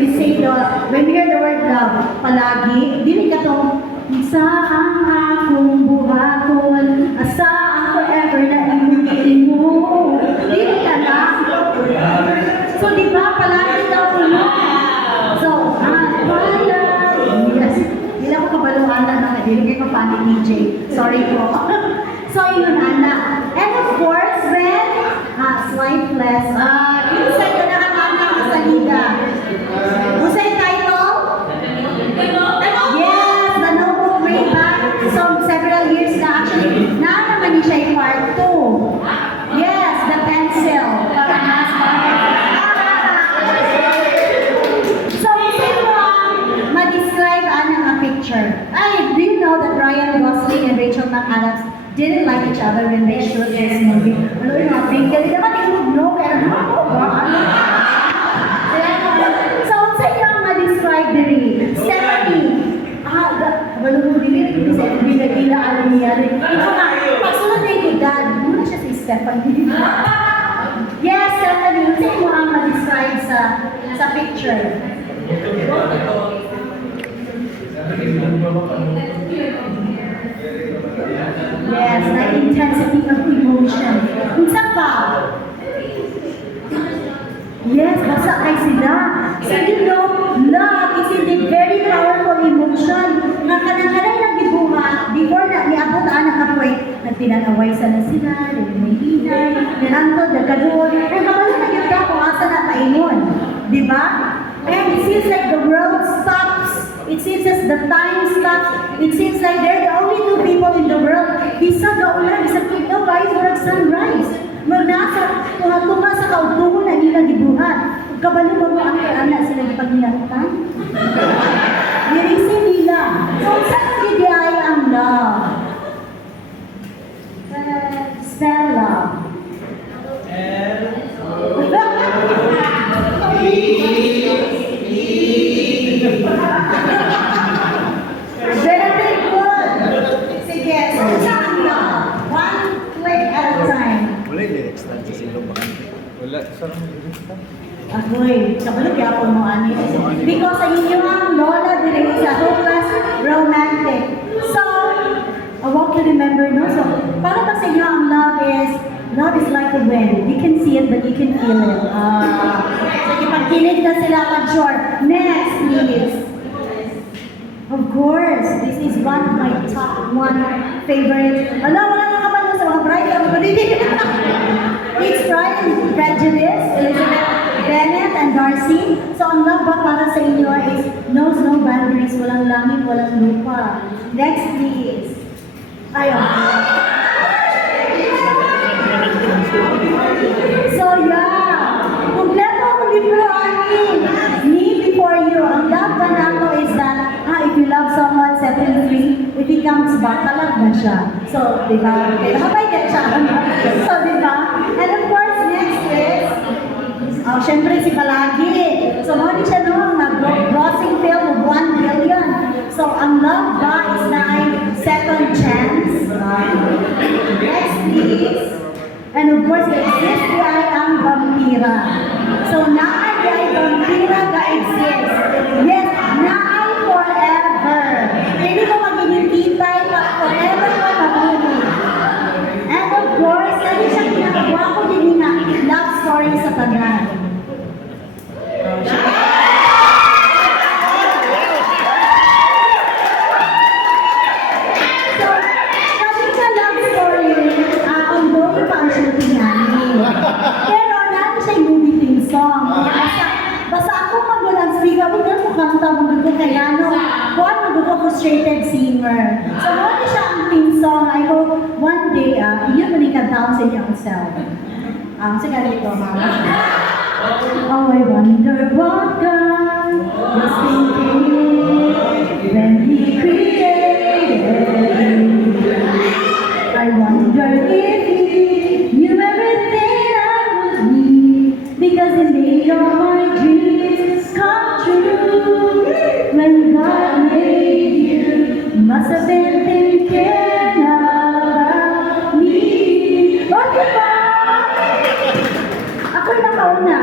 we say when we hear the word love, palagi, dili ka tong isa ang akong buhaton, asa ang forever na inutin mo. Dili ka na. So, di ba, palagi daw ulo. So, yes. Hindi ako kabaluan na nakadili kayo pa ni DJ. Sorry po. So, yun, Ana. And of course, when slideless, inside ko nakakanta ka sa liga. Kung sa title? Yes, The Notebook way back. So, several years na actually, naman niya siya yung part 2. Yes, The Pencil. Para mas so, sino ma-describe ang picture? Do you know that Ryan Gosling and Rachel McAdams didn't like each other when they shoot this movie? Ano yung mga bingkali naman, no, pero so, sa iyo ang ma-describe diri. Stephanie, wala mo dili, hindi sa bigagila, ano niya rin. Ito nga, pagsunod na yung dad, muna siya si Stephanie. Yes, Stephanie, sa iyo ang ma-describe sa picture. Yes, the intensity of emotion. Unsa pa? Yes, basta kay sila. So you know, love is indeed very powerful emotion. Nga kanang-kanay lang gibuhat, before na niabot ang kapoy, nagtinanaway sana sila, may hinay, nilantod, nagkadoon, ay kabalo na yun ka kung asa na maingon. Di ba? And it seems like the world stops. It seems as the time stops. It seems like they're the only two people in the world. Bisa gaulan, bisa kitaw, guys, or sunrise. Nasa, tunga sa kautungo na nila gibuhat. Kabalo mo mo ang anak sila ipagnilantan? Nirisi nila. So, saan gidiyay ang love? Spell love. Very good. Sige, so saan love? One click at a time. Wala yung lyrics lang sa silong bakante. Wala. Saan ang lyrics lang? Agoy, kabalo kaya po mo ani. Because sa inyo ang lola dire sa hopeless romantic. So, I want to remember, no? So, para ba sa inyo ang love is like a wind. You can see it, but you can feel it. So, ipagkilig na sila pag-short. Next, please. Of course, this is one of my top one favorite. Wala na kabalo sa mga bright. It's Pride and Prejudice, Elizabeth Bennet and Darcy. So, ang love ba para sa inyo is knows no boundaries, walang langit, walang lupa. Next, please. Ayun. So, yeah. Kompleto ang libro, ani. Me before you. Ang love ba nato is that, if you love someone, set him free. If he comes back, talag na siya. So, di ba? Kapay ka siya. So, di ba? And of course, next is, syempre si Palagi. So, mo di siya no, grossing film of 1 billion. So, ang love ba is na ay second chance. Next, please. And of course, exist di ay ang vampira. So, naay di ay vampira ga-exist. Yes, naay forever. Hindi ko maginintitay pa forever pa mabuhi. And of course, dahil siya ginagawa ko din na love story sa tanan. So, sabi sa love story, ongoing pa ang shooting namin. Pero natin siya yung movie theme song. Basta ako mag-ulang speaker, huwag na mo kanta, mag-ulang kaya kuwan mag-ulang frustrated singer. So, natin siya ang theme song. I hope one day, iyon manikantawang sa inyong self. Sa ganito, mama. Oh, I wonder what God was thinking when He created you. I wonder if He knew everything I would need, because He made all my dreams come true. When God made you, must have been thinking about me. Okay ba? Ako yung nakauna.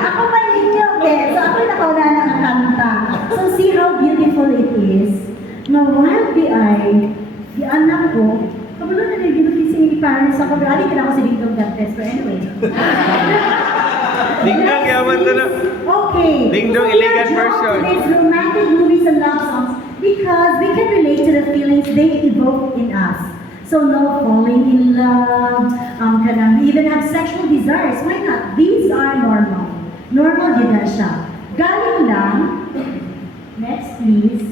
Ako may beautiful it is na while di anak ko, kabalo na rin ginutising ni parents ako, pero ali ka ako si Dingdong Dantes, but anyway. Dingdong, yaman to na. Okay. Dingdong, So we are elegant drawn version. to these romantic movies and love songs because we can relate to the feelings they evoke in us. So no falling in love, we even have sexual desires. Why not? These are normal. Normal din na siya. Galing lang, next please.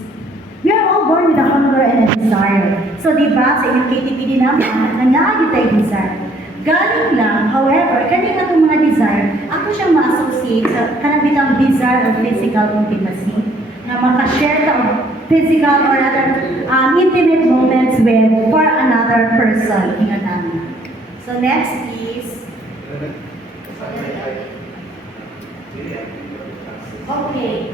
We are all born with a hunger and a desire. So di ba, sa inyong KTPD naman, nangyari tayo desire. Galing lang, however, kanina itong mga desire, ako siyang ma-associate sa kanang bitang desire of physical intimacy. Na makashare ka of physical or other intimate moments with for another person. Ingat namin. So next please. Okay.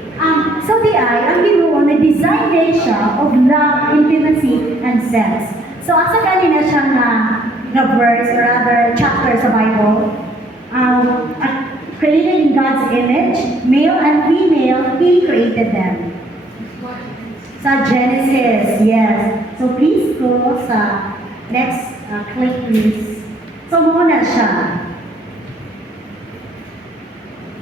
So the eye, ang Ginoo, na-design din siya of love, intimacy, and sex. So asa kanina siya na verse or rather chapter sa Bible, created in God's image, male and female, He created them. Sa Genesis, yes. So please go sa next click please. So muna siya.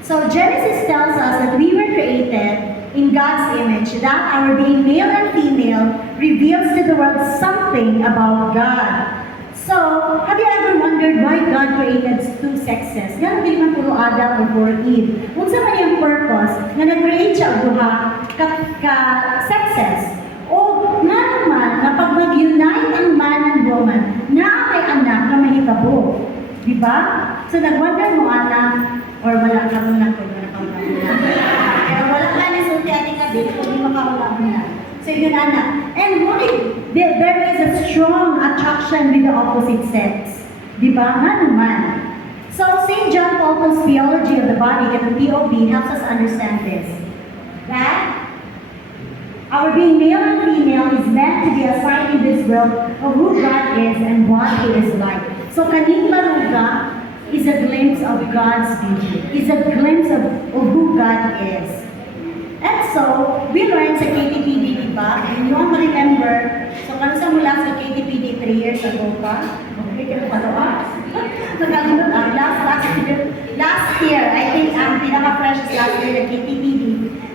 So Genesis tells us that we were created in God's image, that our being male and female reveals to the world something about God. So, have you ever wondered why God created two sexes? Yan hindi man puro Adam or puro Eve. Kung sa man yung purpose na nag-create siya duha ka-sexes. O nga naman, na pag mag-unite ang man and woman, na may anak na mahikabo. Diba? So, nag-wonder mo, anak, or wala ka muna kung wala ka muna. Pero wala ka na sulti ating kabit kung di makawala muna. So, yun, anak. And why? There is a strong attraction with the opposite sex. Di ba? Nga naman. So, St. John Paul's theology of the body, and the POB, helps us understand this. That our being male and female is meant to be a sign in this world of who God is and what He is like. So, kaning maruga is a glimpse of God's beauty. Is a glimpse of who God is. And so, we learned sa KTPD, di ba? And you want to remember, so kano sa mula sa KTPD 3 years ago pa? Okay, kaya pala Nagkalimot last year, I think ang pinaka-fresh last year ng KTPD.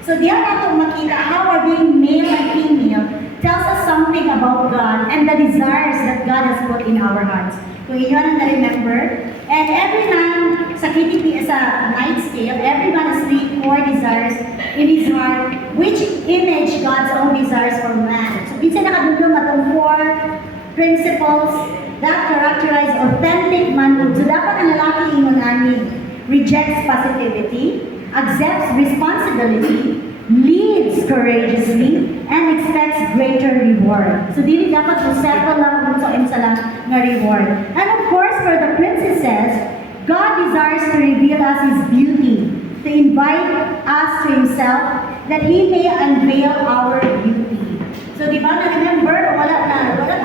So, diyan natin makita how our being male and female tells us something about God and the desires that God has put in our hearts. Kung inyo na-remember, and every man sa KTP, sa night scale, every man has 3 core desires in his heart, which image God's own desires for man. So, minsan nakadulong atong 4 principles that characterize authentic manhood. So, dapat ang lalaki ingunanin rejects positivity, accepts responsibility, leads courageously, and expects greater reward. So, dili dapat to settle lang kung sa lang na reward. And of course, for the princesses, God desires to reveal us His beauty, to invite us to Himself, that He may unveil our beauty. So, di ba na-remember, wala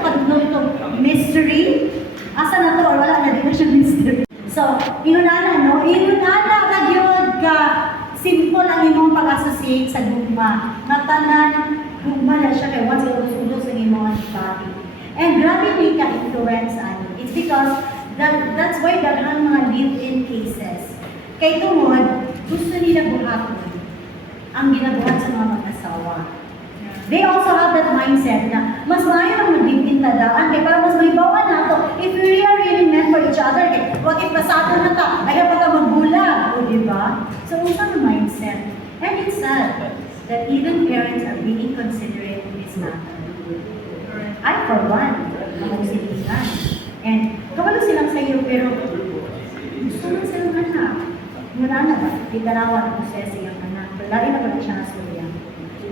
kadugtong itong mystery? Asa na to, or wala na, di ba siya mystery? So, inunana, no? Inunana ka yun ka simple ang imong pag-associate sa gugma. Natanan, gugma na siya kay once ulo sa imong body. And grabe may ka-influence ano. It's because that's why daghang mga live-in cases. Kay tungod, gusto nila buhaton ang ginabuhat sa mga mag-asawa. They also have that mindset na mas maayon ang mag-live-in tadaan kaya para mas may bawa na to. If we are really meant for each other, kaya wag ipasado na ta, ayaw pa ka magbulag. O diba? So, usang mindset. And it's sad that even parents are being considerate in this matter. I, for one, among silihan. And kabalo silang sa iyo, pero gusto man silang anak. Muna na ba? Itarawan ko siya siyang anak. Lagi na ba siya nasuriyan?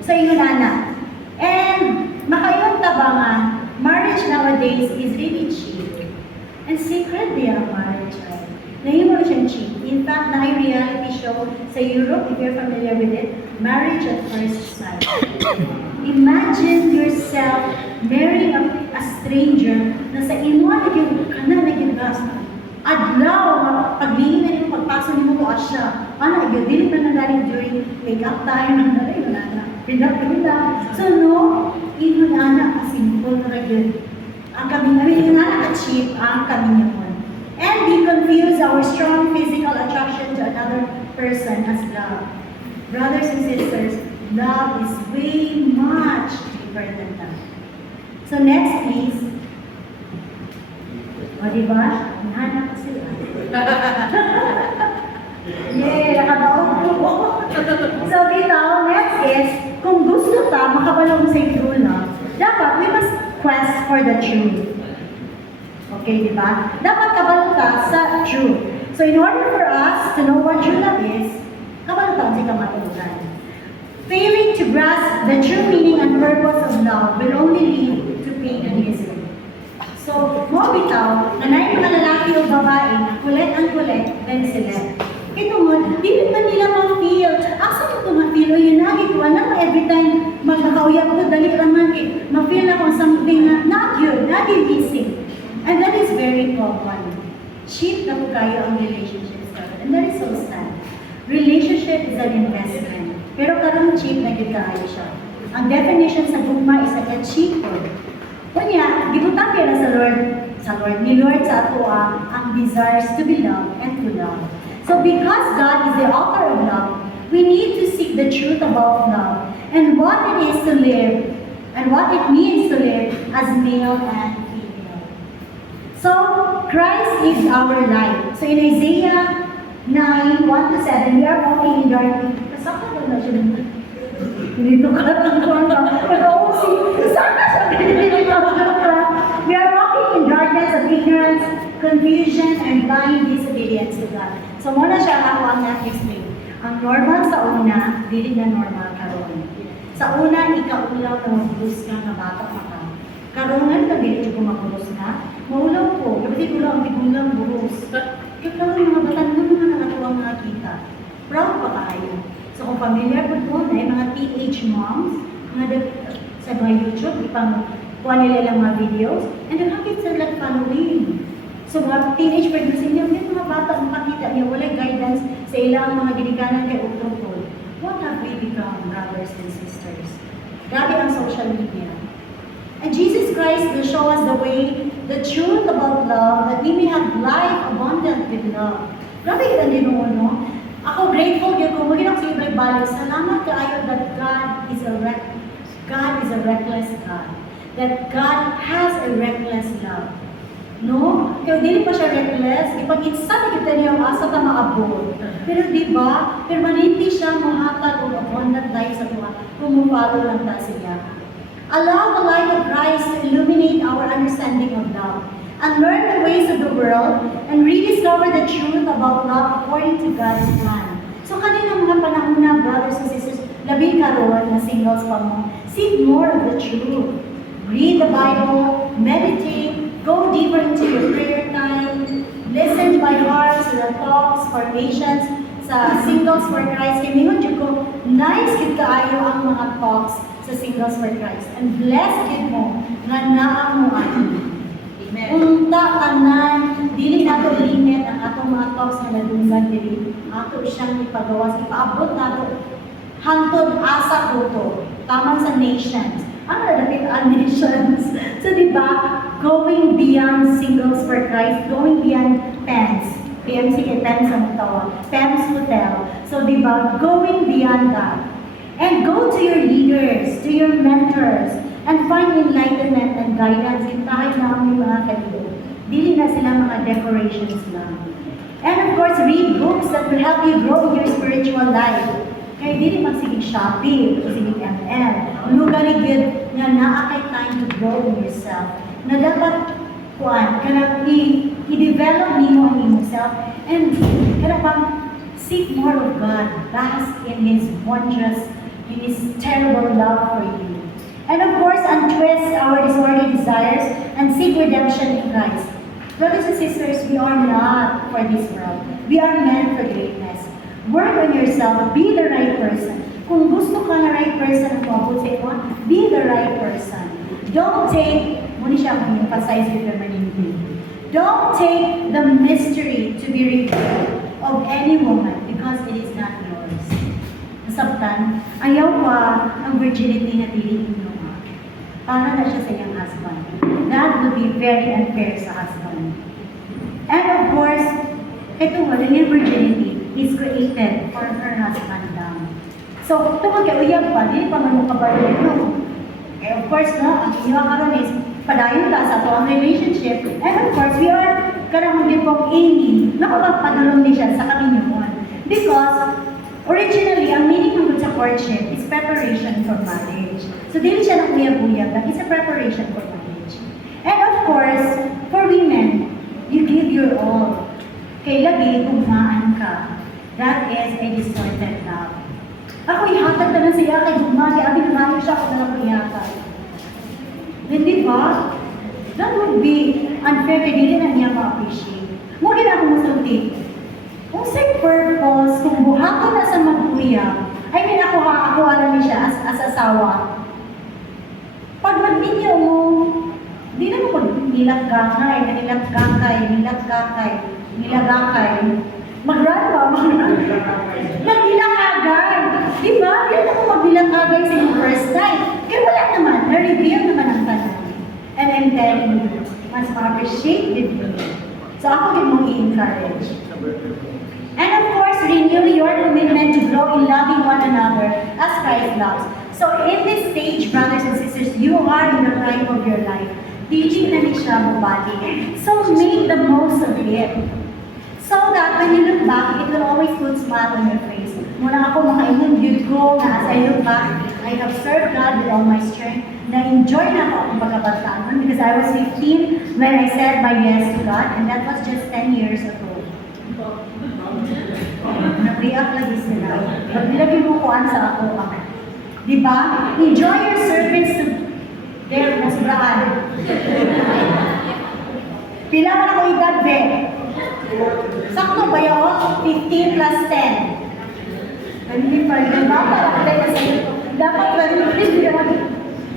So, yun anak. And makayong tabangan, marriage nowadays is really cheap. And sacred din ang marriage. Nahimo na siyang cheap. In fact, na reality show sa Europe, if you're familiar with it, Marriage at First Sight. Imagine yourself marrying a stranger na sa imo naging gas. Adlaw, paglingin na yung pagpasok ni mo ko asya. Ano, yun, dili na nagaling during take-up time, nang nalay, wala na. pinapila. So no, ingon anak ka simple na yun. Ang kami, yung anak ka cheap, ang kami naman. And we confuse our strong physical attraction to another person as love. Brothers and sisters, love is way much deeper than that. So next please. O diba? Nahanap ko sila. Yay! Nakataon ko. So bitaw, next is, kung gusto ta makabalong sa true love, dapat we must quest for the truth. Okay, di ba? Dapat kabalo ka sa truth. So in order for us to know what true love is, kabalo ka sa kamatulugan. Failing to grasp the true meaning and purpose of love will only lead to pain and misery. So, mo bitaw, na na mga lalaki o babae na kulit ang kulit, then sila. Ito mo, di man nila ma-feel. Asa mo ito ma-feel? O yun lagi ko, alam mo, every time magkakauyap ko, dali naman, ma-feel ako something na not good, not missing. And that is very common. Cheap na po kayo ang relationships kayo. And that is so sad. Relationship is an investment. Pero karang cheap na gid kaayo siya. Ang definition sa gugma is a cheaper. Kunya, gibutang kaya sa Lord, ni Lord sa ato ang desires to be loved and to love. So because God is the author of love, we need to seek the truth about love and what it is to live and what it means to live as male and female. So Christ is our light. So in Isaiah 9:1-7, we are walking in darkness. Kasama na siya dito. Dito ka lang ko. Pero sana siya we are walking in darkness of ignorance, confusion, and blind disobedience to God. So muna siya ako ang na-explain. Ang normal sa una, dili na normal karon. Sa una, ikaulaw na magbuhos ka nga bata pa ka. Karonan na dili ko magbuhos na. Maulaw ko, kasi ulaw ang tigulang buhos. Kaya karon mga batan mo mga nakatuwang nakakita. Proud pa kayo. So kung familiar po doon, ay mga teenage moms, sa mga YouTube, ipang kuha nila lang mga videos, and nakakit sila following. So mga teenage pregnancy niya, yung mga bata makakita niya, walang guidance sa ilang mga ginikanan kay utol. What have we become, brothers and sisters? Grabe ang social media. And Jesus Christ will show us the way, the truth about love, that we may have life abundant with love. Grabe kita din mo, no? Ako grateful yun kung magiging ako sa ibig balik. Salamat kaayo that God is a reckless God. That God has a reckless love. No? Kaya dili pa siya reckless, ipag-insan kita niya ang asa ka maabot. Pero di ba, permanente siya mahatag o abundant life sa tuwa kung mufalo lang ta siya. Allow the light of Christ to illuminate our understanding of love and learn the ways of the world and rediscover the truth about love according to God's plan. So kanina mga panahon na, brothers and sisters, labi karon na singles pa mo, seek more of the truth. Read the Bible, meditate, go deeper into your prayer time, listen by heart to the talks, formations, sa Singles for Christ. Kaya mingon dyan ko, nice gid kaayo ang mga talks sa Singles for Christ. And blessed gid mo nga naa mo unta tanan, dili nato limit ang atong mga talks na nagdunggan dili. Ato siyang ipagawas, ipaabot nato hangtod asa kuto, taman sa nations. Ano na dapit ang nations? So diba, going beyond Singles for Christ, going beyond PEMS. PEMS, sige, PEMS ang tawag. PEMS Hotel. So diba, going beyond that. And go to your leaders, to your mentors, and find enlightenment and guidance. Hintahin na ang mga kalibo. Dili na sila mga decorations lang. And of course, read books that will help you grow in your spiritual life. Kaya dili magsiging Shopee, magsiging ML. Lugar good nga naa kay time to grow in yourself. Na dapat kuan, kanang i-develop nimo ang imong self and kanang seek more of God. Bask in His wondrous, in His terrible love for you. And of course, untwist our disordered desires and seek redemption in Christ. Brothers and sisters, we are not for this world. We are meant for greatness. Work on yourself. Be the right person. Kung gusto ka na right person, be the right person. Don't take, muna siya emphasize with permanently. Don't take the mystery to be revealed of any woman because it is not yours. Nasabtan, ang ayaw pa ang virginity na dili inuha. Para na siya sa iyang husband. That would be very unfair sa husband. And of course, ito nga, the virginity is created for her husband lang. So, tungkol kay uyab pa, di pa man mo kabayan ito. Eh, of course, no, ang inyong karon is, padayon ka sa ito ang relationship. And of course, we are karang din pong aiming, nakapagpadulong din siya sa kaminyuan. Because, originally, ang meaning ng sa courtship is preparation for marriage. So, dili siya ng uyab-uyab, but it's a preparation for marriage. And of course, for women, you give your all. Kay labi, gugmaan ka. That is a distorted love. Ako ihatag na lang siya kay gugmaan, kaya abi naman siya kung nalang ihatag. Hindi ba? That would be unfair kay dili na niya ma-appreciate. Muli na ako masulti. Kung sa purpose, kung buhaton na sa mag-uyab, I mean ako alam niya siya as asawa. Pag mag-video mo, di na mo nilaggangay, mag-run ba? Magnilakagay. Di ba? Hindi ako magnilakagay sa yung first time. Kaya wala naman. Na-reveal naman ang tanan. And I'm telling you, mas ma-appreciate with me. So ako din mong i-encourage. And of course, renew your commitment to grow in loving one another as Christ loves. So in this stage, brothers and sisters, you are in the prime of your life. Teaching na ni siya bumati. So make the most of it. So that when you look back, it will always put a smile on your face. Muna ako makaingon yun ko na as I look back, I have served God with all my strength. Na-enjoy na ako akong pagkabataan because I was 15 when I said my yes to God, and that was just 10 years ago. Na-react lagi sila. Pag nilagay mo kuhan sa ako ako. Diba? Enjoy your service to their nasbraan. Pila man ako edad, be? Sakto ba yun? 15 plus 10. Hindi pa rin. Dapat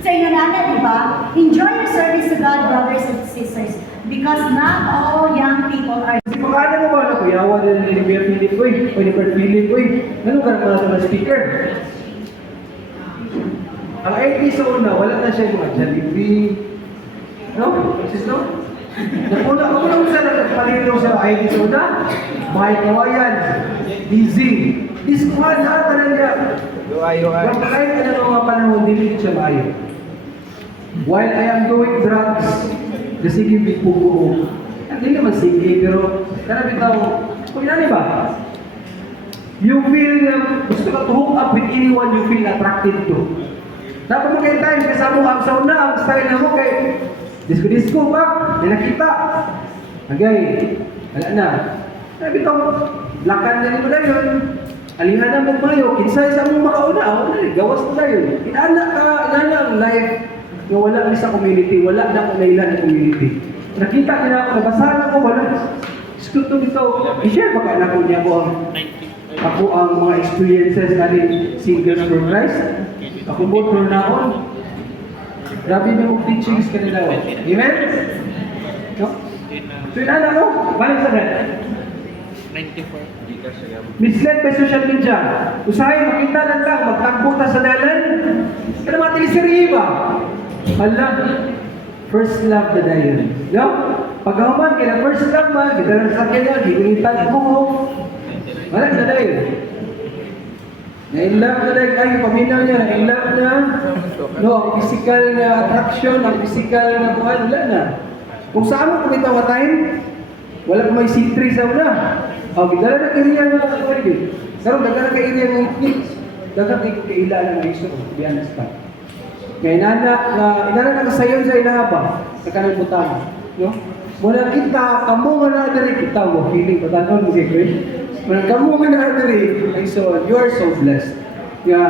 sa inyo natin, di ba? Enjoy your service to God, brothers and sisters. Because not all young people are... Makana mo ba na kuyawa na ni Kuya Philip ko eh? O ni Kuya Philip ko eh? Ano ka naman sa mga speaker? Ang IT sa una, wala na siya mga Jollibee. No? Sis, no? Napuna ako lang sa nagpalino sa IT sa una. Mga kawayan. Dizzy. Diskuhan na ka na niya. UI. Yung kahit ka na mga panahon, dili siya maayo. While I am doing drugs, sige, bipugo. Hindi naman sige, pero karami tao, kung inani ba? You feel na gusto ka to hook up with anyone you feel attracted to. Dapat mo kayo time, kasama mo ang sauna, ang style na mo kay disco ba? Hindi nakita. Agay, wala na. Sabi tao, lakan na nito na yun. Alihan na magmayo, kinsay sa mong makauna, gawas mo na yun. Inana ang life na wala na sa community, wala na kung nailan na community. Nakita nila ako, nabasahan ako, wala. Skuto nito, i-share ba ka na ko niya ako ang mga experiences na rin Singles for Christ. Ako mo for naon. Grabe na mong teachings kanila. Amen? No? So inana ko, balik sa red. 94. Misled by social media. Usahay, makita lang lang, magtagpo ta sa dalan. Kaya mga teleserye ba? Hala, first love na dahil. No? Pagkahuman, kaya first love man, kita lang sa kanya, ginitan ko. Wala na dahil. Na-in-love na dahil, ay, paminaw niya, na-in-love na. No, ang physical na attraction, ang physical na kuhan, wala na. Kung saan mo kumita wa time, wala may C3 sa una. O, gidala na area mga kapatid. Pero daga na ka-area ng itniks. Daga ka-ila na ng iso, to be honest ka. Kaya inana na kasayon sa inahaba, sa kanang butang. No? Muna kita, kamu nga na dari kita mo, feeling ko, tanon mo kay muna kamu nga na dari, ay so, you are so blessed. Nga,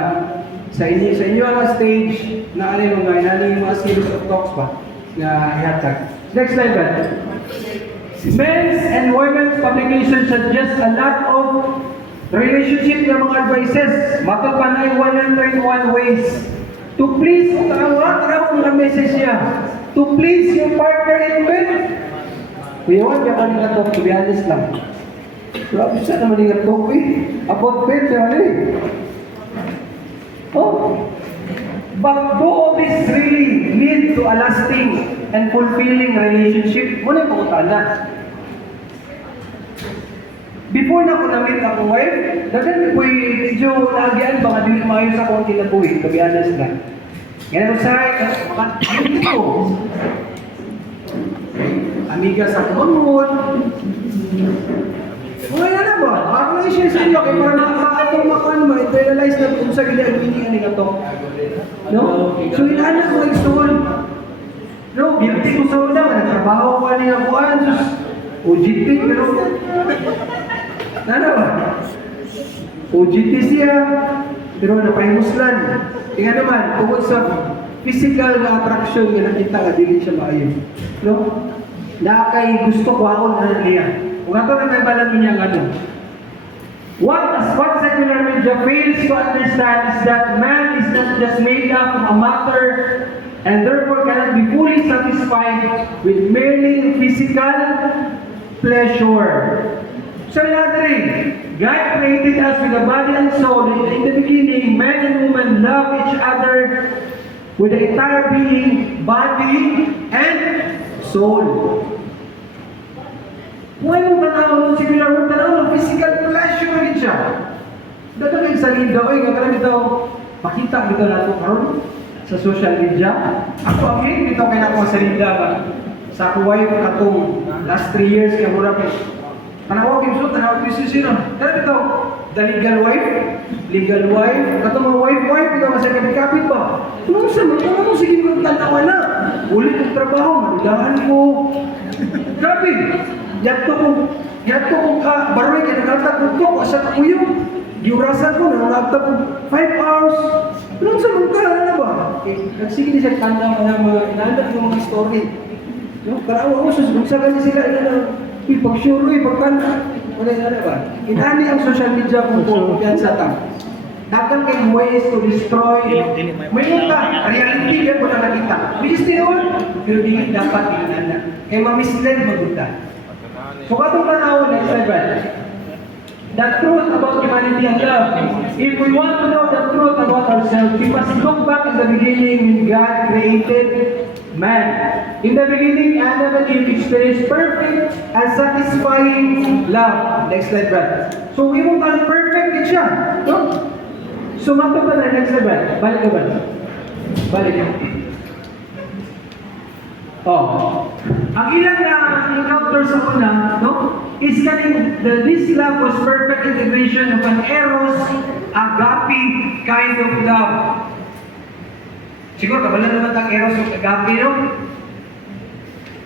sa inyo ang stage, na ano yung mga series of talks ba, na ihatag. Next slide ba? Men's and women's publications suggest a lot of relationship ng mga advices. Matod pa na 101 ways to please, tarawa mga message niya, to please your partner in bed. Kuyawan, kaya kanina talk, to be honest lang. Grabe siya naman yung talk eh. About bed, siya eh. Oh, lead to a lasting and fulfilling relationship? Muna yung pangutana. Before na ko na-meet akong wife, dagan ko'y medyo naagian ba nga dili maayo sa akong kinabuhi, to be honest na. Ngayon sa akin, ko. Amiga sa kumangon. Okay na na ba? Ako na i-share sa inyo kaya para makakatong ma-internalize na kung sa gila ang meaning ni ito. No? So inaanak ko ang stool. No, guilty ko sa una, nagtrabaho ko niya kuan. OJT, pero ano ba? OJT siya, pero napahimuslan. Tingnan naman, tungkol sa physical na attraction na nakita nga, dili siya maayo. No? Nakakay gusto ko ako na niya. Kung ako na may balang niya ano. What secular media fails to understand is that man is not just made up of a matter and therefore cannot be fully satisfied with merely physical pleasure. So in other words, God created us with a body and soul. In the beginning, man and woman love each other with the entire being, body, and soul. Kung ay mong tanaw ng secular world, tanaw ng physical pleasure rin siya. Dato kayo sa linda, oy, kakalang ito, makita dito na ito karon sa social media. Ako ang hate dito kaya ako sa linda ba? Sa kuway ko katong last 3 years kaya mura ko. Tanaw ko yung tanaw ko yung sino. Kaya dito, the legal wife, katong mga wife, ito kasi kapit-kapit ba? Kung sa mga, ano sige ko tanawa na. Ulit ang trabaho, manilahan ko. Grabe! Yato kong baroy kaya nagtatag ko asa ko yung giurasan ko nagtatag ko 5 hours. Ano sa mga ano ba? Nagsige ni siya kanda ng mga inandak ng mga story. No, karawa ko sa ganyan sila pag-sure pagkanta. Wala na ba? Inani ang social media kung yan sa tao. Dagan kay ways to destroy. May ka, reality yan mo na nakita. Bilis nila, pero hindi dapat inananda. Kaya mamislead magunda. So katong tanaw, next slide. The truth about humanity and love. If we want to know the truth about ourselves, we must look back in the beginning when God created man. In the beginning, Adam and Eve experienced perfect and satisfying love. Next slide, Brad. So we won't have perfect siya. No? So mato pa na, next slide, Brad. Balik ka, Brad. Balik ka. Oh. Ang ilang na encounter sa una, no? Is this love was perfect integration of an eros, agape kind of love. Siguro, kabala naman ang eros of agape, no?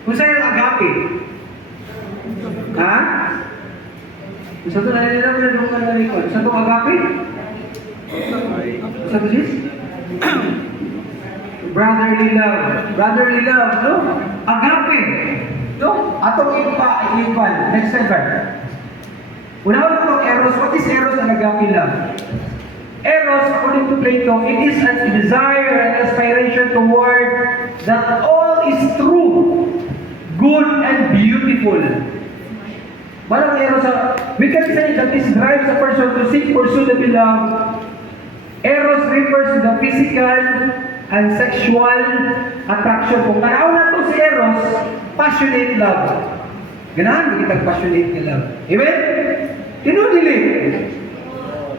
Kung saan yung agape? Ha? Kung saan ito nalala mo na nung nalala? Kung saan ito agape? Kung saan ito sis? Brotherly love, no? Agape, no? Atong ipan. Next slide. Una ko eros. What is eros and agape love? Eros, according to Plato, it is a desire and aspiration toward that all is true, good, and beautiful. Walang eros. We can say that this drives a person to seek, pursue the beloved. Eros refers to the physical and sexual attraction. Kung tanaw na ito si Eros, passionate love. Ganahan, magiging passionate na love. Amen? Tinudili.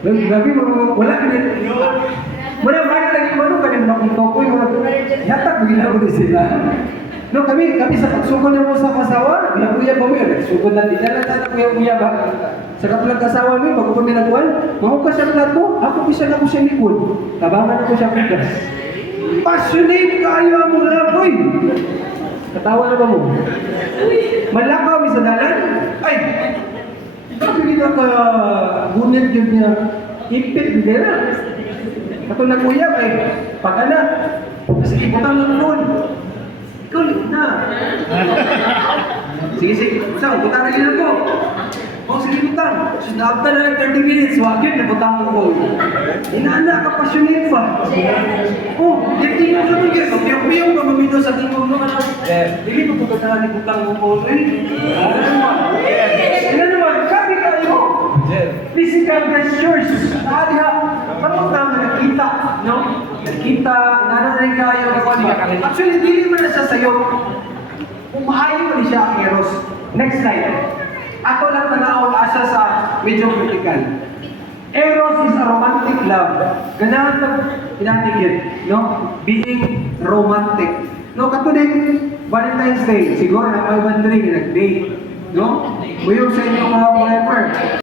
Gabi mo, wala ka nila. Wala ba lagi mo, ano ka nila kung tokoy mo? Yatak, magiging din sila. No, kami sa pagsugod na mo sa kasawa, kuya ba mo yun? Sugod na din. Yan lang kuya ba? Sa kapulang kasawa mo, bago pa may nagkuhan, mahu ka siya plato, ako bisa na ko siya likod. Tabangan ako siya kugas. Passionate kayo ang mga laboy. Katawa na ba mo? Malakaw mi sa dalan? Ay! Bakit na ka gunit yun niya? Ipit din na. Kato na kuya, ay pag na. Kasi ibutang lang noon. Ikaw liit na. Sige. Saan? Butang na gina ko. O sige butang. So after na like 30 minutes, wakit na butang ko. Inaana ka passionate pa. Oh, hindi mo sa mga. Piyong ka mamino sa tingog mo. Hindi mo pagkatahan ni butang mo. Ano naman? Sabi kayo. Physical gestures. Aliha. Kapag naman nakita. no? Nagkita, rin kayo, actually, dili mo na siya sa'yo. Umahayo mo ni siya ang eros. Next slide. Ako lang nanawag asa sa medyo critical. Eros is a romantic love. Ganahan na pinatigid, no? Being romantic. No, katunin, Valentine's Day, siguro na may bandring, nag-date. No? Buyog sa inyong mga forever.